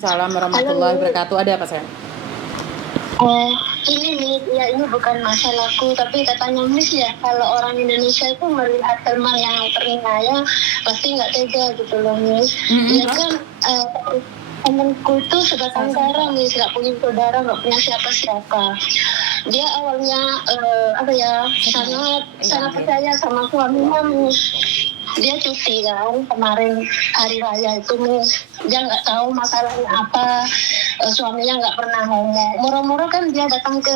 Salam Halo, warahmatullahi Mi. wabarakatuh. Ada apa, sayang? Ini Mi, ya ini bukan masalahku, tapi katanya Miss ya, kalau orang Indonesia itu melihat teman yang terniaya, pasti nggak tega gitu loh, Miss. Dia Terus? kan temanku itu sebatang kara, Miss, nggak punya saudara, nggak punya siapa-siapa. Dia awalnya sangat sangat percaya sama suaminya, Miss. Dia cuti kan kemarin hari raya itu, Miss. Dia nggak tahu masalahnya apa. Suaminya nggak pernah ngomong. Moro-moro kan dia datang ke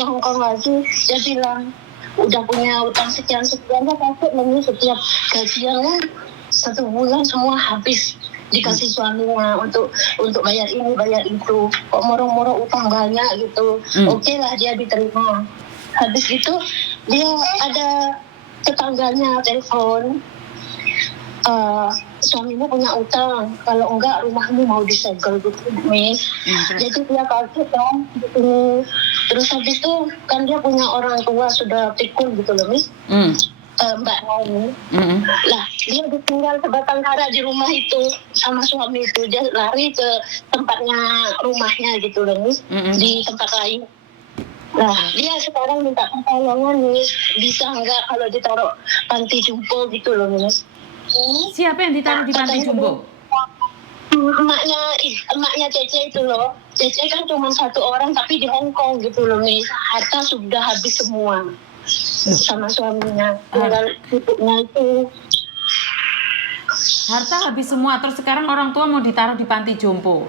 Hong Kong lagi. Dia bilang udah punya utang sekian-sekian, dia takut Miss, setiap gajiannya 1 bulan semua habis dikasih suaminya untuk bayar ini bayar itu. Kok moro-moro utang banyak gitu. Oke lah, dia diterima. Habis itu dia ada tetangganya telepon, suamimu punya utang, kalau enggak rumahmu mau disegel gitu, Miss. Jadi dia kaget kan gitu. Terus habis itu kan dia punya orang tua sudah pikun gitu loh, Miss. Mbak Naomi. Lah, dia tinggal sebatang kara di rumah itu sama suami itu. Dia lari ke tempatnya rumahnya gitu loh, Miss. Di tempat lain. Nah, dia sekarang minta pertolongan, Miss. Bisa enggak kalau ditaruh panti jompo gitu loh, Miss. Siapa yang ditaruh di panti jompo? Emaknya Cece itu loh. Cece kan cuma 1 orang tapi di Hong Kong gitu loh, Miss. Harta sudah habis semua sama suaminya. Tinggal hidupnya itu. Harta habis semua, terus sekarang orang tua mau ditaruh di panti jompo.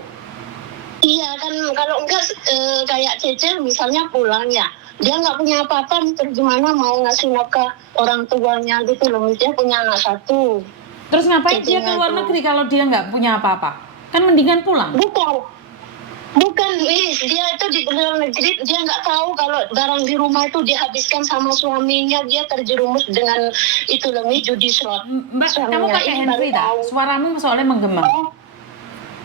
Iya kan, kalau enggak kayak Cece misalnya pulang ya, dia nggak punya apa-apa, terus gimana mau ngasih nafkah orang tuanya gitu loh. Dia punya anak 1. Terus ngapain dia ke luar negeri kalau dia nggak punya apa-apa? Kan mendingan pulang. Bukan, Miss. Dia itu di luar negeri, dia nggak tahu kalau barang di rumah itu dihabiskan sama suaminya. Dia terjerumus dengan itu loh, Miss, judi slot. Mbak, kamu pakai handsfree tak? Suaramu soalnya menggema.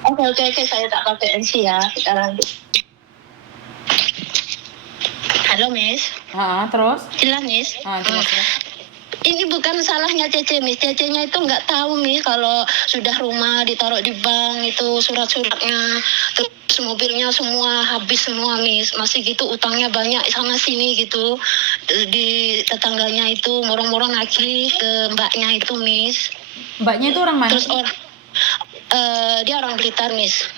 Oke, saya tak pakai handsfree ya sekarang. Halo, Miss. Terus? Jelas, Miss. Jelas. Ini bukan salahnya Cece, Miss. Cecenya itu nggak tahu, Miss, kalau sudah rumah ditaruh di bank itu surat-suratnya, terus mobilnya semua habis semua, Miss. Masih gitu utangnya banyak sana sini gitu. Di tetangganya itu murah-murah nagih ke mbaknya itu, Miss. Mbaknya itu orang mana? Terus dia orang Blitar, Miss.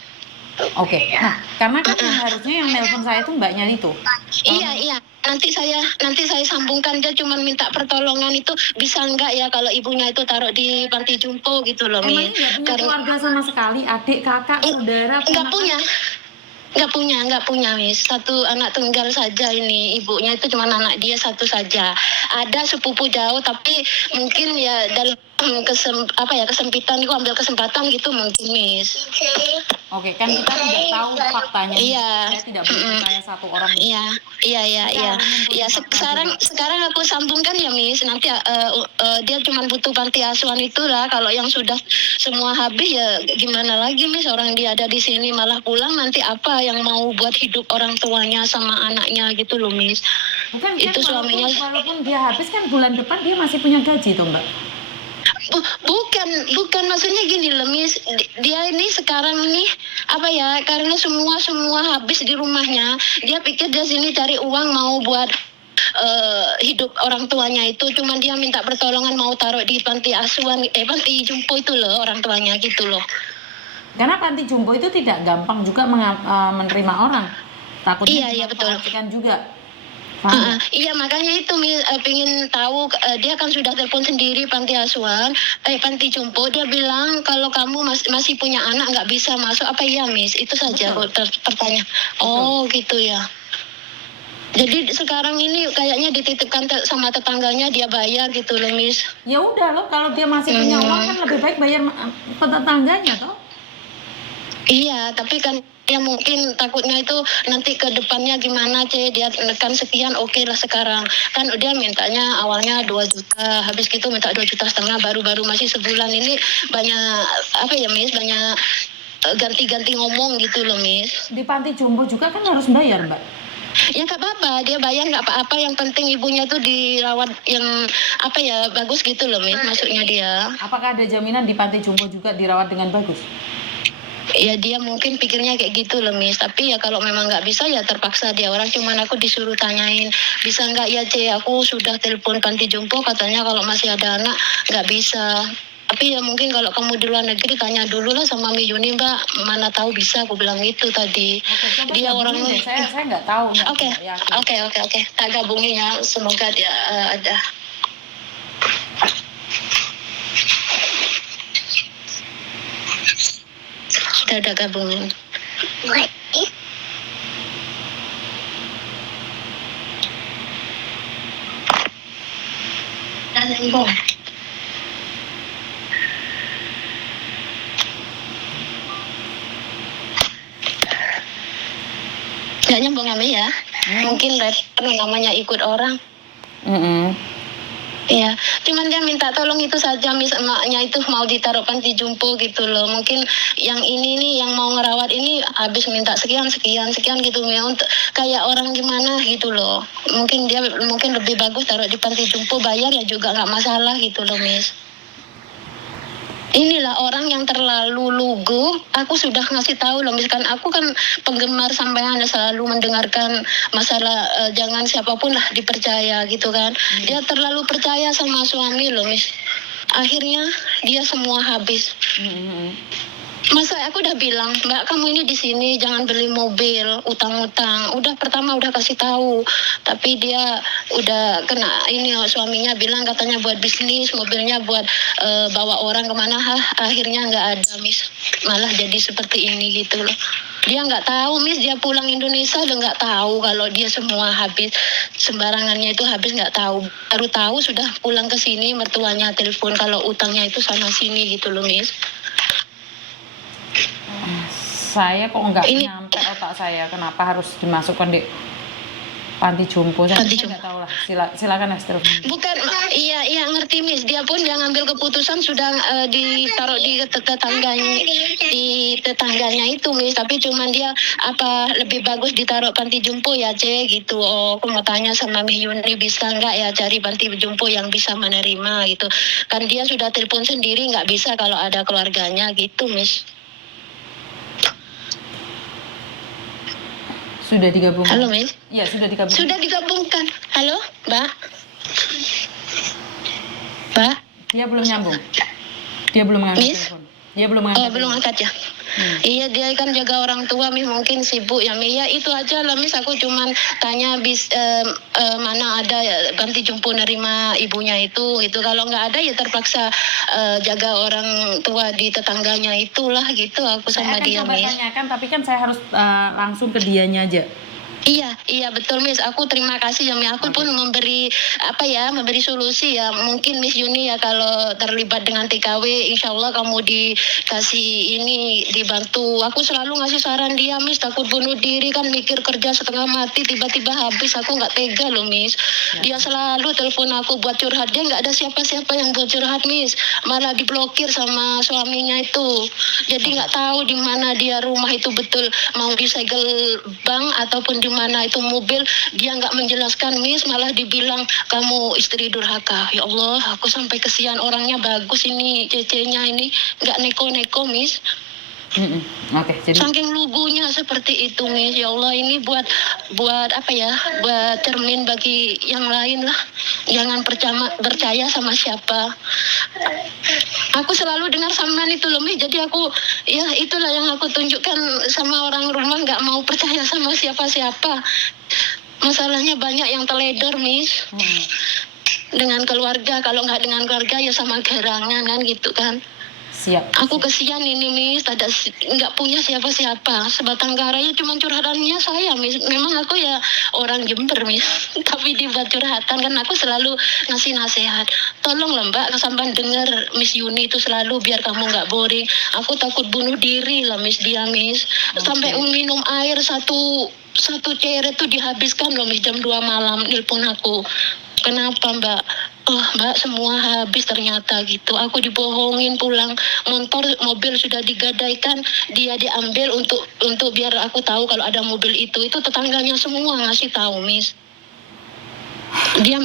Oke. Nah, karena kan harusnya yang nelpon saya itu mbaknya itu. Iya. Nanti saya sambungkan. Dia cuma minta pertolongan itu, bisa enggak ya kalau ibunya itu taruh di panti jompo gitu loh, Miss. Emangnya nggak punya keluarga sama sekali, adik, kakak, saudara? Nggak punya, Miss. 1 anak tunggal saja ini. Ibunya itu cuma anak dia 1 saja. Ada sepupu jauh, tapi mungkin ya dalam kesempitan itu ambil kesempatan gitu mungkin, Miss. Oke, kan kita tidak tahu faktanya. Iya. Saya tidak percaya 1 orang. Iya. Ya, sekarang aku sambungkan ya, Miss. Nanti dia cuma butuh panti asuhan itulah. Kalau yang sudah semua habis ya gimana lagi, Miss? Orang dia ada di sini malah pulang, nanti apa yang mau buat hidup orang tuanya sama anaknya gitu loh, Miss. Bukan, itu kan suaminya. walaupun dia habis kan bulan depan dia masih punya gaji tuh, Mbak. Bukan maksudnya gini loh, Miss. Dia ini sekarang nih karena semua habis di rumahnya. Dia pikir dia sini cari uang mau buat hidup orang tuanya itu. Cuman dia minta pertolongan mau taruh di panti asuhan, panti jompo itu loh orang tuanya gitu loh. Karena panti jompo itu tidak gampang juga menerima orang. Takutnya iya betul kan juga. Iya, makanya itu pengen tahu. Dia kan sudah telepon sendiri panti asuhan, panti jompo. Dia bilang kalau kamu masih punya anak nggak bisa masuk. Apa iya, Miss? Itu saja pertanyaan. Oh gitu ya. Jadi sekarang ini kayaknya dititipkan sama tetangganya, dia bayar gitu loh, Miss. Ya udah loh, kalau dia masih punya uang kan lebih baik bayar tetangganya toh. Iya, tapi kan ya mungkin takutnya itu nanti ke depannya gimana, dia nekan sekian, oke lah sekarang. Kan dia mintanya awalnya 2 juta, habis gitu minta 2,5 juta, baru masih sebulan ini banyak Miss, banyak ganti-ganti ngomong gitu loh, Miss. Di panti jompo juga kan harus bayar, Mbak. Ya nggak apa-apa, dia bayar nggak apa-apa, yang penting ibunya tuh dirawat yang bagus gitu loh, Miss, maksudnya dia. Apakah ada jaminan di panti jompo juga dirawat dengan bagus? Ya dia mungkin pikirnya kayak gitu loh Miss. Tapi ya kalau memang nggak bisa ya terpaksa dia orang. Cuman aku disuruh tanyain bisa nggak ya C, aku sudah telepon panti jompo katanya kalau masih ada anak nggak bisa. Tapi ya mungkin kalau kamu di luar negeri tanya dulu lah sama Mi Yuni, Mbak, mana tahu bisa, aku bilang gitu tadi. Oke, coba Dia orang gabungin deh. Saya nggak tahu, Oke, nggak yakin. oke. Tak gabungin ya, semoga dia ada. Sudah ada gabungin. Nggak nyambung ya, Mi ya? Mungkin namanya ikut orang. Iya, cuman dia minta tolong itu saja, Miss, emaknya itu mau ditaruh panti jompo gitu loh. Mungkin yang ini nih yang mau ngerawat ini habis minta sekian gitu, Mi, untuk kayak orang gimana gitu loh. Mungkin dia lebih bagus taruh di panti jompo, bayar ya juga nggak masalah gitu loh, Miss. Inilah orang yang terlalu lugu. Aku sudah ngasih tahu loh, misalkan aku kan penggemar sampean selalu mendengarkan masalah jangan siapapun lah dipercaya gitu kan. Dia terlalu percaya sama suami loh, Miss. Akhirnya dia semua habis. Masa aku udah bilang, Mbak, kamu ini di sini jangan beli mobil, utang-utang. Pertama udah kasih tahu, tapi dia udah kena ini, suaminya bilang katanya buat bisnis, mobilnya buat bawa orang kemana. Akhirnya nggak ada, Miss. Malah jadi seperti ini gitu loh. Dia nggak tahu, Miss, dia pulang Indonesia udah nggak tahu kalau dia semua habis, sembarangannya itu habis, nggak tahu. Baru tahu sudah pulang ke sini, mertuanya telepon kalau utangnya itu sana sini gitu loh, Miss. Saya kok nggak nyampe otak saya kenapa harus dimasukkan di panti jompo. Saya nggak tahu lah. Silakan Esther. Bukan, iya ngerti, Miss. Dia pun yang ngambil keputusan sudah ditaruh di tetangganya itu, Miss. Tapi cuman dia lebih bagus ditaruh panti jompo ya, C, gitu. Oh, aku mau tanya sama Miss Yuni, bisa nggak ya cari panti jompo yang bisa menerima gitu. Kan dia sudah telepon sendiri nggak bisa kalau ada keluarganya gitu, Miss. Sudah digabungkan. Halo, Miss. Iya, sudah digabungkan. Sudah digabungkan. Halo, Mbak. Mbak. Dia belum nyambung. Dia belum angkat telepon. Dia belum angkat. Oh, belum angkat ya. Iya, dia kan jaga orang tua, Miss, mungkin sibuk ya, Miss. Ya itu aja lah, Miss. Aku cuman tanya mana ada ya panti jompo nerima ibunya itu. Kalau nggak ada ya terpaksa jaga orang tua di tetangganya itulah gitu. Aku sama dia, Miss. Saya akan coba tanyakan, tapi kan saya harus langsung ke dianya aja. Iya betul, Miss. Aku terima kasih ya, Miss. Aku pun memberi solusi ya. Mungkin Miss Yuni ya kalau terlibat dengan TKW, insya Allah kamu dikasih ini dibantu. Aku selalu ngasih saran dia, Miss. Takut bunuh diri kan, mikir kerja setengah mati tiba-tiba habis. Aku nggak tega loh, Miss. Dia selalu telepon aku buat curhat. Dia nggak ada siapa-siapa yang buat curhat, Miss. Malah diblokir sama suaminya itu. Jadi nggak tahu di mana dia rumah itu betul mau disegel bank ataupun di mana itu mobil, dia nggak menjelaskan, Miss. Malah dibilang kamu istri durhaka. Ya Allah, aku sampai kesian, orangnya bagus ini, cecenya ini nggak neko-neko, Miss. Oke, jadi saking lugunya seperti itu, Miss. Ya Allah, ini buat buat cermin bagi yang lain lah. Jangan percaya sama siapa. Aku selalu dengar sampean itu loh, Miss. Jadi aku ya itulah yang aku tunjukkan sama orang rumah, nggak mau percaya sama siapa-siapa. Masalahnya banyak yang teledor, Miss. Dengan keluarga, kalau nggak dengan keluarga ya sama gerangan kan gitu kan. Siap. Aku kesian ini, Miss, nggak punya siapa-siapa. Sebatang karanya cuma curhatannya saya, Miss. Memang aku ya orang Jember, Miss. Tapi dibuat curhatan kan aku selalu ngasih nasihat. Tolong lah, Mbak, sampai dengar Miss Yuni itu selalu biar kamu nggak boring. Aku takut bunuh diri lah, Miss, dia, Miss. Sampai minum air satu ceret tuh dihabiskan loh, Miss, jam 2 malam nelpon aku. Kenapa, Mbak? Oh, Mbak, semua habis ternyata gitu. Aku dibohongin pulang, mobil sudah digadaikan, dia diambil untuk biar aku tahu kalau ada mobil itu. Itu tetangganya semua ngasih tahu, Miss. Dia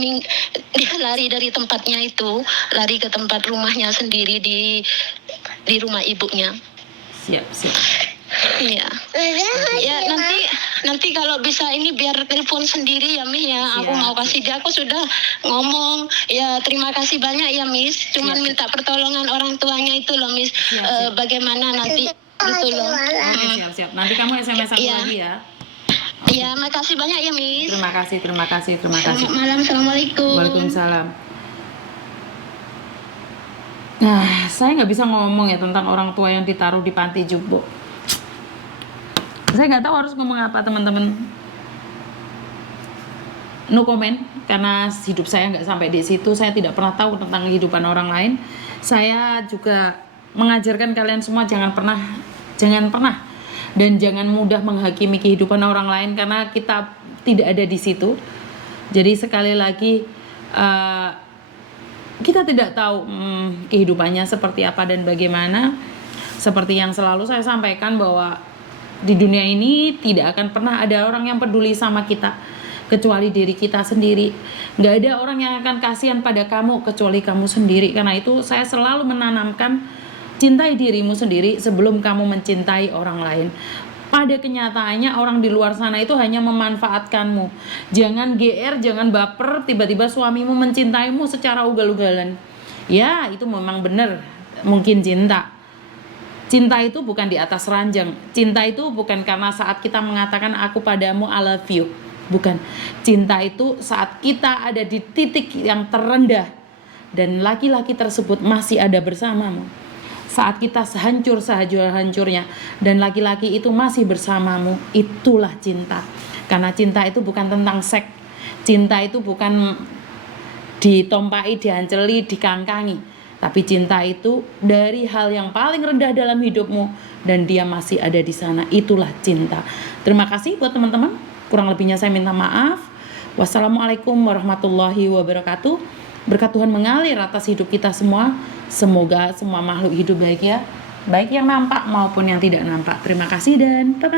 lari dari tempatnya itu, lari ke tempat rumahnya sendiri di rumah ibunya. siap. Iya. Ya nanti kalau bisa ini biar telepon sendiri ya Miss ya. Aku Siap. mau kasih dia, aku sudah ngomong ya terima kasih banyak ya Miss. Cuman Siap. minta pertolongan orang tuanya itu loh Miss. Siap. Bagaimana nanti gitu loh. Oke, siap. Nanti kamu SMS aku Iya. lagi ya. Iya, makasih banyak ya Miss. Terima kasih. Selamat malam, assalamualaikum. Waalaikumsalam. Nah, saya nggak bisa ngomong ya tentang orang tua yang ditaruh di panti jompo. Saya nggak tahu harus ngomong apa, teman-teman. No comment, karena hidup saya nggak sampai di situ. Saya tidak pernah tahu tentang kehidupan orang lain. Saya juga mengajarkan kalian semua jangan pernah dan jangan mudah menghakimi kehidupan orang lain karena kita tidak ada di situ. Jadi sekali lagi kita tidak tahu kehidupannya seperti apa dan bagaimana. Seperti yang selalu saya sampaikan bahwa di dunia ini tidak akan pernah ada orang yang peduli sama kita kecuali diri kita sendiri. Nggak ada orang yang akan kasihan pada kamu kecuali kamu sendiri. Karena itu saya selalu menanamkan cintai dirimu sendiri sebelum kamu mencintai orang lain. Pada kenyataannya orang di luar sana itu hanya memanfaatkanmu. Jangan GR, jangan baper tiba-tiba suamimu mencintaimu secara ugal-ugalan. Ya, itu memang benar mungkin cinta. Cinta itu bukan di atas ranjang. Cinta itu bukan karena saat kita mengatakan aku padamu I love you. Bukan. Cinta itu saat kita ada di titik yang terendah dan laki-laki tersebut masih ada bersamamu. Saat kita sehancur-hancurnya dan laki-laki itu masih bersamamu, itulah cinta. Karena cinta itu bukan tentang seks. Cinta itu bukan ditompai, dianceli, dikangkangi. Tapi cinta itu dari hal yang paling rendah dalam hidupmu dan dia masih ada di sana. Itulah cinta. Terima kasih buat teman-teman. Kurang lebihnya saya minta maaf. Wassalamualaikum warahmatullahi wabarakatuh. Berkat Tuhan mengalir atas hidup kita semua. Semoga semua makhluk hidup bahagia, baik yang nampak maupun yang tidak nampak. Terima kasih dan bye-bye.